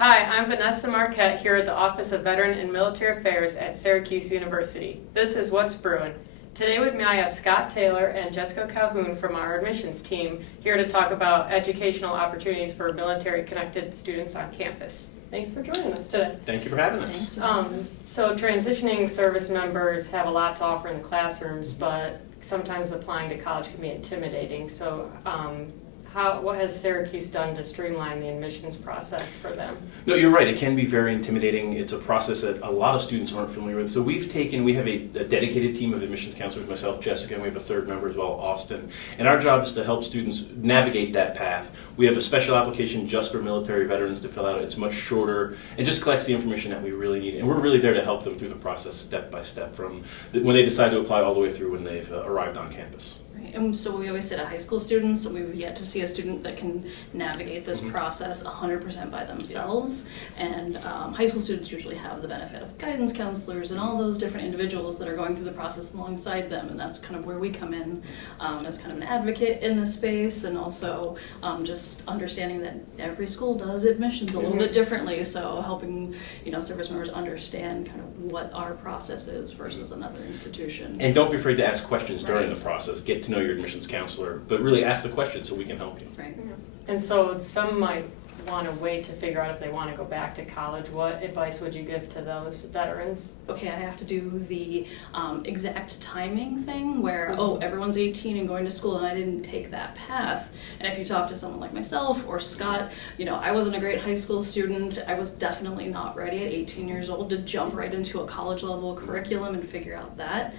Hi, I'm Vanessa Marquette here at the Office of Veteran and Military Affairs at Syracuse University. This is What's Brewin. Today with me I have Scott Taylor and Jessica Calhoun from our admissions team here to talk about educational opportunities for military-connected students on campus. Thanks for joining us today. Thank you for having us. So transitioning service members have a lot to offer in the classrooms, but sometimes applying to college can be intimidating. So what has Syracuse done to streamline the admissions process for them? No, you're right. It can be very intimidating. It's a process that a lot of students aren't familiar with. So we have a dedicated team of admissions counselors, myself, Jessica, and we have a third member as well, Austin. And our job is to help students navigate that path. We have a special application just for military veterans to fill out. It's much shorter and just collects the information that we really need. And we're really there to help them through the process step by step from when they decide to apply all the way through when they've arrived on campus. And so we always say to high school students, so we've yet to see a student that can navigate this process 100% by themselves. And high school students usually have the benefit of guidance counselors and all those different individuals that are going through the process alongside them. And that's kind of where we come in as kind of an advocate in this space, and also just understanding that every school does admissions a little bit differently. So helping service members understand kind of what our process is versus another institution. And don't be afraid to ask questions during the process. Get to know your admissions counselor, but really ask the questions so we can help you. Right. Yeah. And so some might want to wait to figure out if they want to go back to college. What advice would you give to those veterans? Okay, I have to do the exact timing thing where, everyone's 18 and going to school and I didn't take that path. And if you talk to someone like myself or Scott, I wasn't a great high school student. I was definitely not ready at 18 years old to jump right into a college level curriculum and figure out that.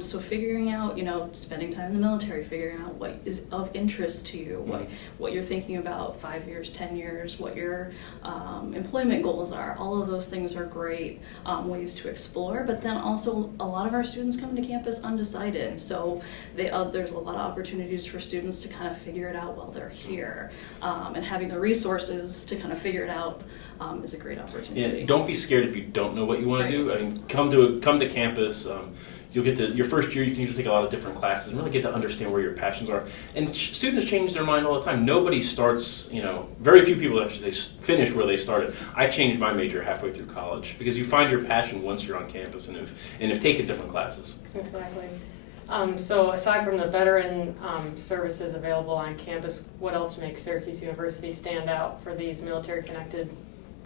So figuring out, spending time in the military, figuring out what is of interest to you, what you're thinking about 5 years, 10 years, what your employment goals are. All of those things are great ways to explore, but then also a lot of our students come to campus undecided, so there's a lot of opportunities for students to kind of figure it out while they're here, and having the resources to kind of figure it out is a great opportunity. Yeah, don't be scared if you don't know what you want to do. I mean, come to campus. You'll get to your first year. You can usually take a lot of different classes and really get to understand where your passions are. And students change their mind all the time. Nobody starts, very few people actually finish where they started. I changed my major halfway through college because you find your passion once you're on campus and have taken different classes. Exactly. So aside from the veteran services available on campus, what else makes Syracuse University stand out for these military-connected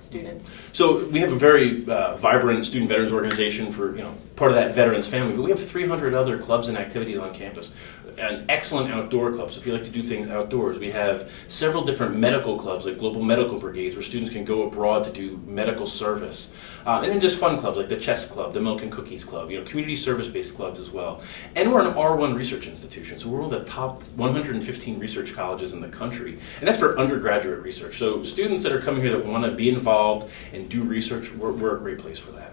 students? So we have a very vibrant student veterans organization for part of that veterans family, but we have 300 other clubs and activities on campus. An excellent outdoor club, so if you like to do things outdoors. We have several different medical clubs, like global medical brigades, where students can go abroad to do medical service. And then just fun clubs like the chess club, the milk and cookies club, community service-based clubs as well. And we're an R1 research institution, so we're one of the top 115 research colleges in the country. And that's for undergraduate research. So students that are coming here that want to be involved and do research, we're a great place for that.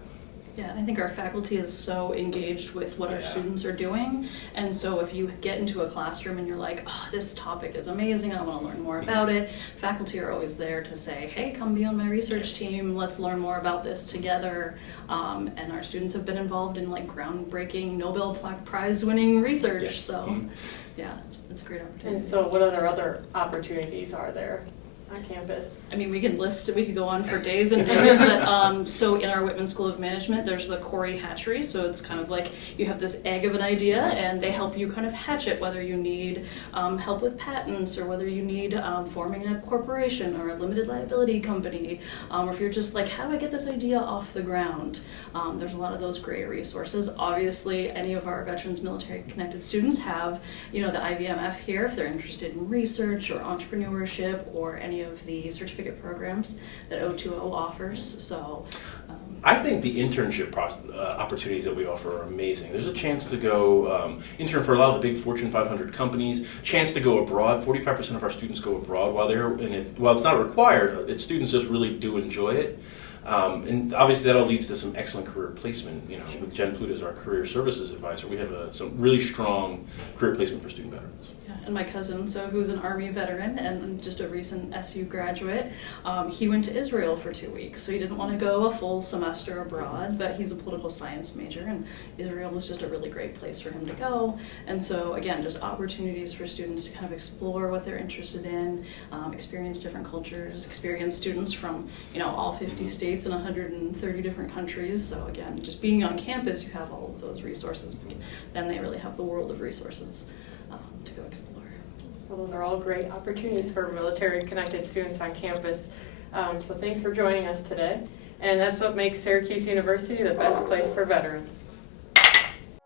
Yeah, and I think our faculty is so engaged with what our students are doing, and so if you get into a classroom and you're like, this topic is amazing, I want to learn more about it, faculty are always there to say, hey, come be on my research team, let's learn more about this together, and our students have been involved in groundbreaking Nobel Prize winning research, so it's a great opportunity. And so what other opportunities are there on campus? I mean, we could go on for days and days, but so in our Whitman School of Management, there's the Corey Hatchery, so it's kind of like you have this egg of an idea and they help you kind of hatch it, whether you need help with patents or whether you need forming a corporation or a limited liability company, or if you're just like, how do I get this idea off the ground? There's a lot of those great resources. Obviously, any of our veterans military connected students have, the IVMF here if they're interested in research or entrepreneurship or any of the certificate programs that O2O offers. So I think the internship opportunities that we offer are amazing. There's a chance to go intern for a lot of the big Fortune 500 companies, chance to go abroad. 45% of our students go abroad while they're, and while it's not required, students just really do enjoy it. And obviously that all leads to some excellent career placement. With Jen Pluta as our career services advisor, we have some really strong career placement for student veterans. Yeah, and my cousin, who's an Army veteran and just a recent SU graduate, he went to Israel for 2 weeks. So he didn't want to go a full semester abroad, but he's a political science major, and Israel was just a really great place for him to go. And so again, just opportunities for students to kind of explore what they're interested in, experience different cultures, experience students from all 50 states and 130 different countries. So again, just being on campus, you have all of those resources. Then they really have the world of resources to go explore. Well, those are all great opportunities for military-connected students on campus. So thanks for joining us today. And that's what makes Syracuse University the best place for veterans.